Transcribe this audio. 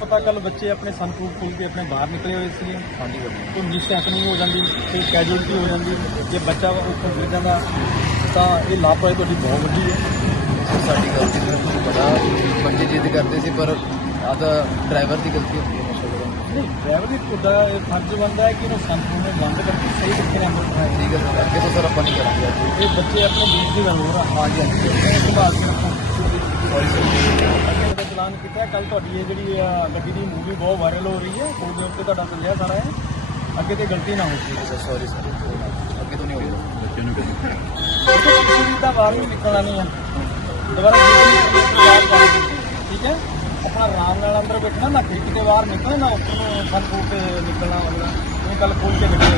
ਪਤਾ ਕੱਲ ਬੱਚੇ ਆਪਣੇ ਸੰਪਰੂਫ ਖੋਲ ਕੇ ਆਪਣੇ ਬਾਹਰ ਨਿਕਲੇ ਹੋਏ ਸੀ ਹਾਂਜੀ ਹਾਂਜੀ ਕੋਈ ਮਿਸ ਹੈਪਨਿੰਗ ਹੋ ਜਾਂਦੀ ਕੋਈ ਕੈਜੂਅਲਟੀ ਹੋ ਜਾਂਦੀ। ਜੇ ਬੱਚਾ ਉੱਪਰ ਗਿਰ ਜਾਂਦਾ ਤਾਂ ਇਹ ਲਾਪਰਵਾਹੀ ਤੁਹਾਡੀ ਬਹੁਤ ਵੱਡੀ ਹੈ। ਸਾਡੀ ਗਲਤੀ ਨਹੀਂ ਤੁਹਾਨੂੰ ਪਤਾ। ਬੱਚੇ ਜਿੱਦ ਕਰਦੇ ਸੀ ਪਰ ਆ ਤਾਂ ਡਰਾਈਵਰ ਦੀ ਗਲਤੀ ਹੁੰਦੀ ਹੈ ਨਹੀਂ ਡਰਾਈਵਰ ਦੀ ਤੁਹਾਡਾ ਇਹ ਫਰਜ਼ ਬਣਦਾ ਹੈ ਕਿ ਇਹਨੂੰ ਸੰਪੂਰਨ ਨੂੰ ਬੰਦ ਕਰਕੇ ਸਹੀ ਤਰੀਕੇ ਨਾਲ ਅੰਦਰ ਬਿਠਾਏ ਠੀਕ ਹੈ ਸਰ। ਅੱਗੇ ਤੋਂ ਸਰ ਆਪਾਂ ਨਹੀਂ ਕਰਾਂਗੇ। ਇਹ ਬੱਚੇ ਆਪਣੇ ਦੇਸ਼ ਦੀ ਗੱਲ ਹੋ ਰਹਾ ਹਾਂਜੀ ਹਾਂਜੀ। ਇਹ ਸੰਭਾਲ ਕੇ ਰੱਖੋ। ਸੌਰੀ ਸਰ ਉਹਦਾ ਚਲਾਨ ਕੀਤਾ। ਕੱਲ ਤੁਹਾਡੀ ਇਹ ਜਿਹੜੀ ਗੱਡੀ ਦੀ ਮੂਵੀ ਬਹੁਤ ਵਾਇਰਲ ਹੋ ਰਹੀ ਹੈ। ਫੋਨ ਦੇ ਉੱਤੇ ਤੁਹਾਡਾ ਚੱਲਿਆ ਸਾਰਾ ਹੈ। ਅੱਗੇ ਤੇ ਗਲਤੀ ਨਾ ਹੋਵੇ। ਸਰ ਸੌਰੀ ਸਰ ਅੱਗੇ ਤੋਂ ਨਹੀਂ ਹੋਏਗਾ ਬੱਚੇ ਨੂੰ ਕਿਸੇ ਵੀ ਦਾ ਬਾਹਰ ਨਹੀਂ ਨਿਕਲਣਾ ਨਹੀਂ ਹੈ। ਦੁਬਾਰਾ ਠੀਕ ਹੈ? ਆਪਣਾ ਆਰਾਮ ਨਾਲ ਅੰਦਰ ਬੈਠਣਾ ਨਾ ਖਿੜਕੀ ਦੇ ਬਾਹਰ ਨਿਕਲਣਾ ਨਾ ਉੱਥੋਂ ਨੂੰ ਸੰਪੂਰ ਤੇ ਨਿਕਲਣਾ ਹੋਵੇਗਾ ਇਹ ਕੱਲ ਖੋਲ ਕੇ ਨਿਕਲੇ